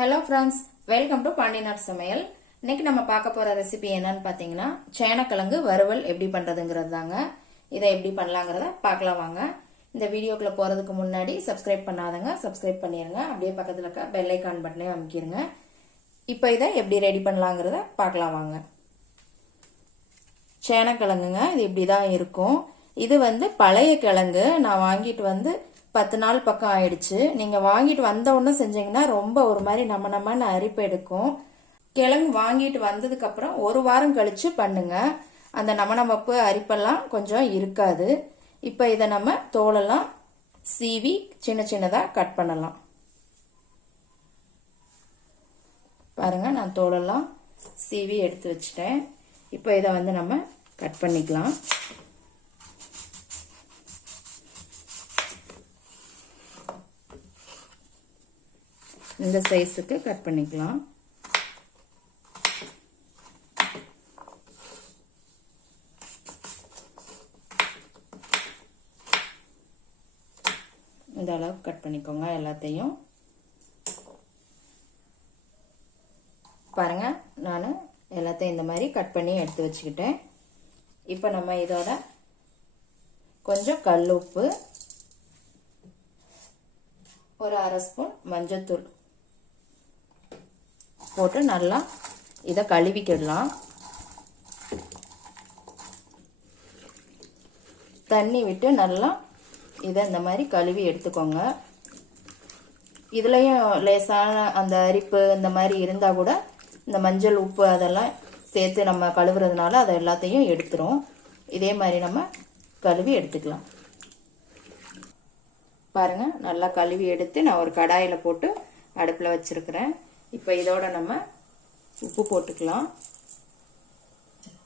Hello friends, welcome to Pandiyanar சமையல். இன்னைக்கு நம்ம பார்க்க போற ரெசிபி என்னன்னு பார்த்தீங்கன்னா சேனக்கிழங்கு வறுவல் எப்படி பண்றதுங்கிறது தாங்க. இதை எப்படி பண்ணலாங்கிறத பார்க்கலாம் வாங்க. இந்த வீடியோக்குள்ள போறதுக்கு முன்னாடி சப்ஸ்கிரைப் பண்ணாதங்க சப்ஸ்கிரைப் பண்ணிருங்க. அப்படியே பக்கத்துல இருக்க பெல் ஐகான் பட்டனையும் அமைக்கிருங்க. இப்போ இதை எப்படி ரெடி பண்ணலாங்கிறத பார்க்கலாம் வாங்க. சேனக்கிழங்குங்க, இது இப்படிதான் இருக்கும். இது பழைய கிழங்கு. நான் வாங்கிட்டு 10 நாள் பக்கம் ஆயிடுச்சு. நீங்க வாங்கிட்டு வந்த உடனே செஞ்சீங்கன்னா ரொம்ப ஒரு மாதிரி நம்ம அரிப்பு எடுக்கும். கிழங்கு வாங்கிட்டு வந்ததுக்கு அப்புறம் ஒரு வாரம் கழிச்சு பண்ணுங்க. அந்த நமப்பு அரிப்பெல்லாம் கொஞ்சம் இருக்காது. இப்ப இதை நம்ம தோலெல்லாம் சீவி சின்ன சின்னதா கட் பண்ணலாம். பாருங்க, நான் தோலெல்லாம் சீவி எடுத்து வச்சிட்டேன். இப்போ இதை நம்ம கட் பண்ணிக்கலாம். இந்த சைஸுக்கு கட் பண்ணிக்கலாம். இந்த அளவுக்கு கட் பண்ணிக்கோங்க எல்லாத்தையும். பாருங்க, நான் எல்லாத்தையும் இந்த மாதிரி கட் பண்ணி எடுத்து வச்சுக்கிட்டேன். இப்போ நம்ம இதோட கொஞ்சம் கல் உப்பு, ஒரு 1/2 ஸ்பூன் மஞ்சள்தூள் போட்டு நல்லா இதை கழுவிக்கிடலாம். தண்ணி விட்டு நல்லா இதை இந்த மாதிரி கழுவி எடுத்துக்கோங்க. இதுலயும் லேசான அந்த அரிப்பு இந்த மாதிரி இருந்தா கூட இந்த மஞ்சள் உப்பு அதெல்லாம் சேர்த்து நம்ம கழுவுறதுனால அதை எல்லாத்தையும் எடுத்துரும். இதே மாதிரி நம்ம கழுவி எடுத்துக்கலாம். பாருங்க, நல்லா கழுவி எடுத்து நான் ஒரு கடாயில போட்டு அடுப்புல வச்சிருக்கிறேன். இப்போ இதோட நம்ம உப்பு போட்டுக்கலாம்.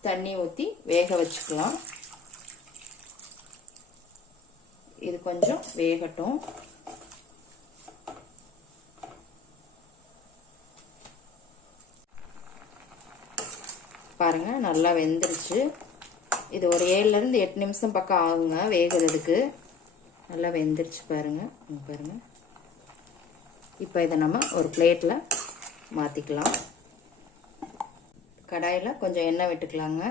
தண்ணி ஊற்றி வேக வச்சுக்கலாம். இது கொஞ்சம் வேகட்டும். பாருங்க, நல்லா வெந்துருச்சு. இது ஒரு 7 இருந்து 8 நிமிஷம் பக்கம் ஆகுங்க வேகிறதுக்கு. நல்லா வெந்துருச்சு பாருங்க. பாருங்க, இப்போ இதை நம்ம ஒரு பிளேட்ல மாத்திக்கலாம். கடாயில கொஞ்சம் எண்ணெய் விட்டுக்கலாங்க.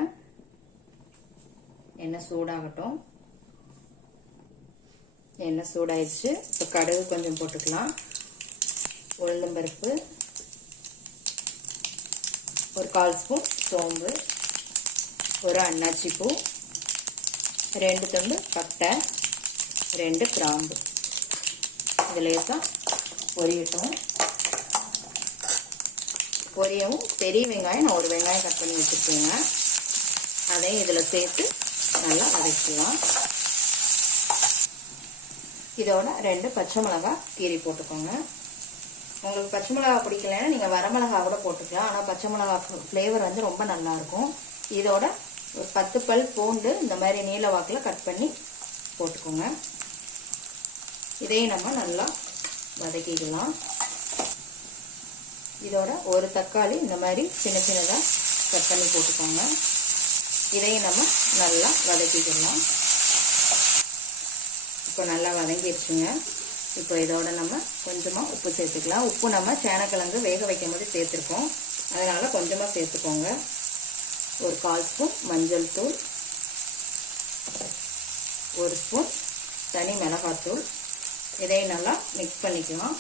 எண்ணெய் சூடாகட்டும். எண்ணெய் சூடாயிடுச்சு. இப்போ கடுகு கொஞ்சம் போட்டுக்கலாம். உளுந்தம்பருப்பு, ஒரு 1/4 ஸ்பூன் சோம்பு, ஒரு அன்னாச்சி பூ, 2 துண்டு பட்டை, 2 கிராம்பு. இது லேசா பொரியட்டும். பொரியவும் பெரிய வெங்காயம் நான் ஒரு வெங்காயம் கட் பண்ணி வச்சுருக்கேங்க. அதையும் இதில் சேர்த்து நல்லா வதக்கலாம். இதோட 2 பச்சை மிளகாய் கீரி போட்டுக்கோங்க. உங்களுக்கு பச்சை மிளகாய் பிடிக்கலன்னா நீங்கள் வரமிளகாய் கூட போட்டுக்கலாம். ஆனால் பச்சை மிளகாய் ஃப்ளேவர் ரொம்ப நல்லா இருக்கும். இதோட ஒரு 10 பல் பூண்டு இந்த மாதிரி நீல வாக்கில் கட் பண்ணி போட்டுக்கோங்க. இதையும் நம்ம நல்லா வதக்கிக்கலாம். இதோட ஒரு தக்காளி இந்த மாதிரி சின்ன சின்னதாக கட் பண்ணி போட்டுக்கோங்க. இதையும் நம்ம நல்லா வதக்கிக்கலாம். இப்போ நல்லா வதங்கிடுச்சுங்க. இப்போ இதோட நம்ம கொஞ்சமாக உப்பு சேர்த்துக்கலாம். உப்பு நம்ம சேனக்கிழங்கு வேக வைக்கும் போது சேர்த்துருக்கோம், அதனால கொஞ்சமாக சேர்த்துக்கோங்க. ஒரு 1/4 ஸ்பூன் மஞ்சள் தூள், 1 ஸ்பூன் தனி மிளகாத்தூள். இதையும் நல்லா மிக்ஸ் பண்ணிக்கலாம்.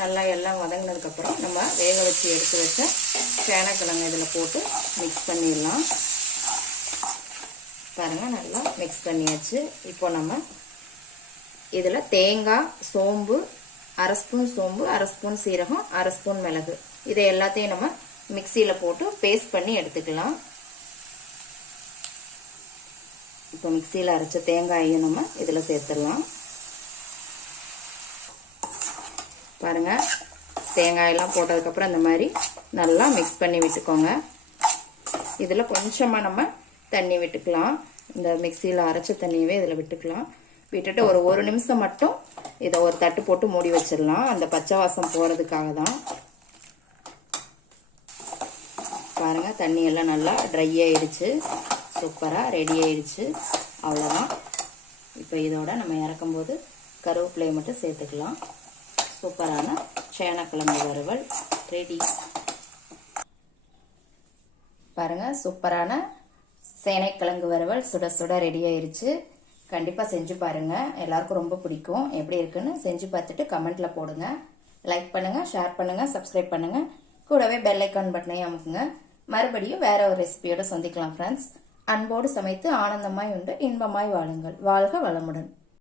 நல்லா எல்லாம் வதங்கினதுக்கு அப்புறம் நம்ம வேக வச்சு எடுத்து வச்ச சேனக்கிழங்கு இதில் போட்டு மிக்ஸ் பண்ணிடலாம். பாருங்க, நல்லா மிக்ஸ் பண்ணியாச்சு. இப்போ நம்ம இதில் தேங்காய், சோம்பு, 1/2 ஸ்பூன் சோம்பு, 1/2 ஸ்பூன் சீரகம், 1/2 ஸ்பூன் மிளகு, இதை எல்லாத்தையும் நம்ம மிக்சியில் போட்டு பேஸ்ட் பண்ணி எடுத்துக்கலாம். இப்போ மிக்சியில் அரைச்ச தேங்காயையும் நம்ம இதில் சேர்த்துடலாம். பாருங்க, தேங்காயெல்லாம் போட்டதுக்கப்புறம் இந்த மாதிரி நல்லா மிக்ஸ் பண்ணி விட்டுக்கோங்க. இதில் கொஞ்சமாக நம்ம தண்ணி விட்டுக்கலாம். இந்த மிக்சியில் அரைச்ச தண்ணியவே இதில் விட்டுக்கலாம். விட்டுட்டு ஒரு 1 நிமிஷம் மட்டும் இதை ஒரு தட்டு போட்டு மூடி வச்சிடலாம். அந்த பச்சை வாசம் போகிறதுக்காக தான். பாருங்க, தண்ணி எல்லாம் நல்லா ட்ரை ஆயிடுச்சு. சூப்பராக ரெடி ஆயிடுச்சு. அவ்வளோதான். இப்போ இதோட நம்ம இறக்கும்போது கருவேப்பிலையை மட்டும் சேர்த்துக்கலாம். சூப்பரான சேனக்கிழங்கு வறுவல் ரெடி. பாருங்க, சூப்பரான சேனைக்கிழங்கு வறுவல் சுட சுட ரெடி ஆயிருச்சு. கண்டிப்பாக செஞ்சு பாருங்க, எல்லாருக்கும் ரொம்ப பிடிக்கும். எப்படி இருக்குன்னு செஞ்சு பார்த்துட்டு கமெண்ட்ல போடுங்க. லைக் பண்ணுங்க, ஷேர் பண்ணுங்க, சப்ஸ்கிரைப் பண்ணுங்க. கூடவே பெல் ஐக்கான் பட்டனையும் அமுக்குங்க. மறுபடியும் வேற ஒரு ரெசிபியோட சந்திக்கலாம் ஃப்ரெண்ட்ஸ். அன்போடு சமைத்து ஆனந்தமாய் உண்டு இன்பமாய் வாழுங்கள். வாழ்க வளமுடன்.